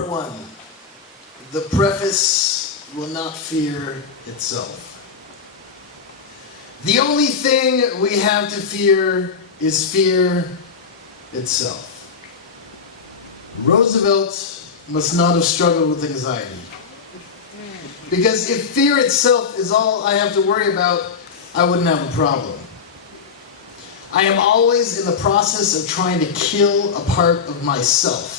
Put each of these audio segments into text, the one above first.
Part 1. The preface will not fear itself. The only thing we have to fear is fear itself. Roosevelt must not have struggled with anxiety. Because if fear itself is all I have to worry about, I wouldn't have a problem. I am always in the process of trying to kill a part of myself.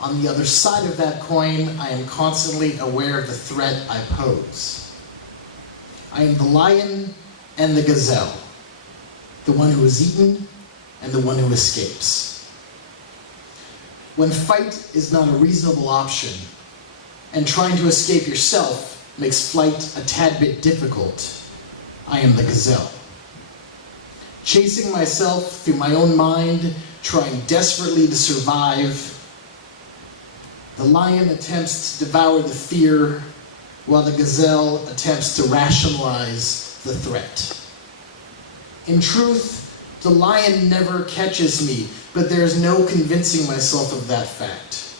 On the other side of that coin, I am constantly aware of the threat I pose. I am the lion and the gazelle, the one who is eaten and the one who escapes. When fight is not a reasonable option, and trying to escape yourself makes flight a tad bit difficult, I am the gazelle. Chasing myself through my own mind, trying desperately to survive, the lion attempts to devour the fear, while the gazelle attempts to rationalize the threat. In truth, the lion never catches me, but there is no convincing myself of that fact.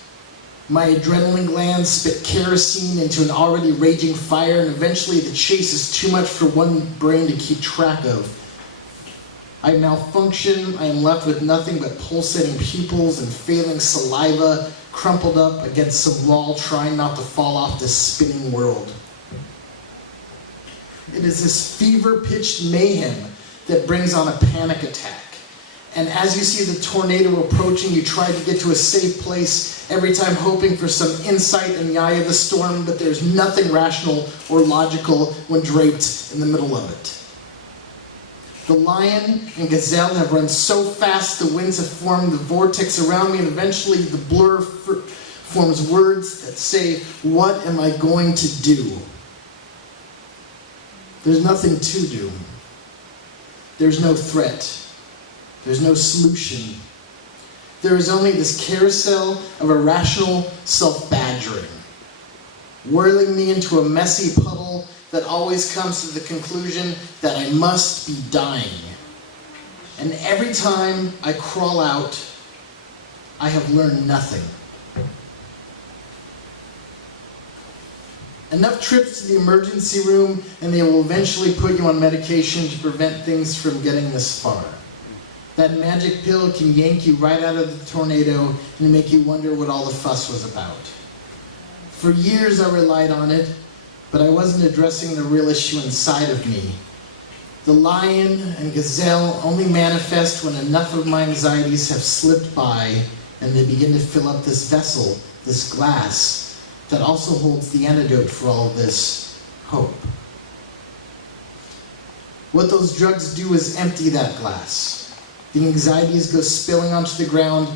My adrenaline glands spit kerosene into an already raging fire, and eventually the chase is too much for one brain to keep track of. I malfunction, I am left with nothing but pulsating pupils and failing saliva, crumpled up against some wall, trying not to fall off this spinning world. It is this fever-pitched mayhem that brings on a panic attack. And as you see the tornado approaching, you try to get to a safe place, every time hoping for some insight in the eye of the storm, but there's nothing rational or logical when draped in the middle of it. The lion and gazelle have run so fast the winds have formed the vortex around me, and eventually the blur forms words that say, "What am I going to do?" There's nothing to do. There's no threat. There's no solution. There is only this carousel of irrational self-badgering, whirling me into a messy puddle that always comes to the conclusion that I must be dying. And every time I crawl out, I have learned nothing. Enough trips to the emergency room and they will eventually put you on medication to prevent things from getting this far. That magic pill can yank you right out of the tornado and make you wonder what all the fuss was about. For years I relied on it, but I wasn't addressing the real issue inside of me. The lion and gazelle only manifest when enough of my anxieties have slipped by and they begin to fill up this vessel, this glass, that also holds the antidote for all of this hope. What those drugs do is empty that glass. The anxieties go spilling onto the ground,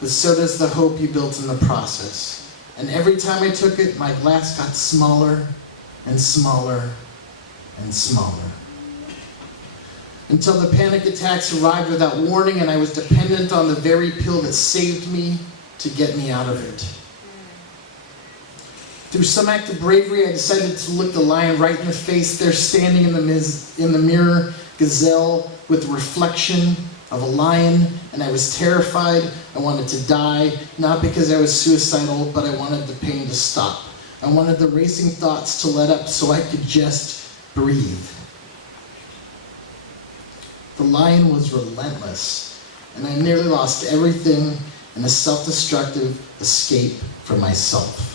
but so does the hope you built in the process. And every time I took it, my glass got smaller and smaller and smaller. Until the panic attacks arrived without warning and I was dependent on the very pill that saved me to get me out of it. Through some act of bravery, I decided to look the lion right in the face, there standing in the mirror, gazelle with the reflection of a lion, and I was terrified. I wanted to die, not because I was suicidal, but I wanted the pain to stop. I wanted the racing thoughts to let up so I could just breathe. The lion was relentless, and I nearly lost everything in a self-destructive escape for myself.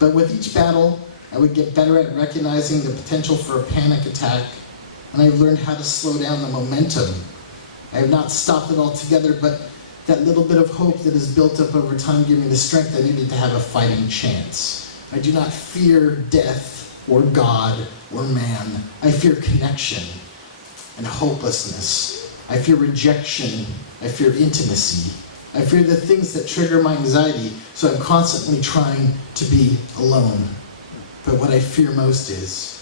But with each battle, I would get better at recognizing the potential for a panic attack, and I've learned how to slow down the momentum. I have not stopped it altogether, but that little bit of hope that has built up over time gave me the strength I needed to have a fighting chance. I do not fear death or God or man. I fear connection and hopelessness. I fear rejection. I fear intimacy. I fear the things that trigger my anxiety, so I'm constantly trying to be alone. But what I fear most is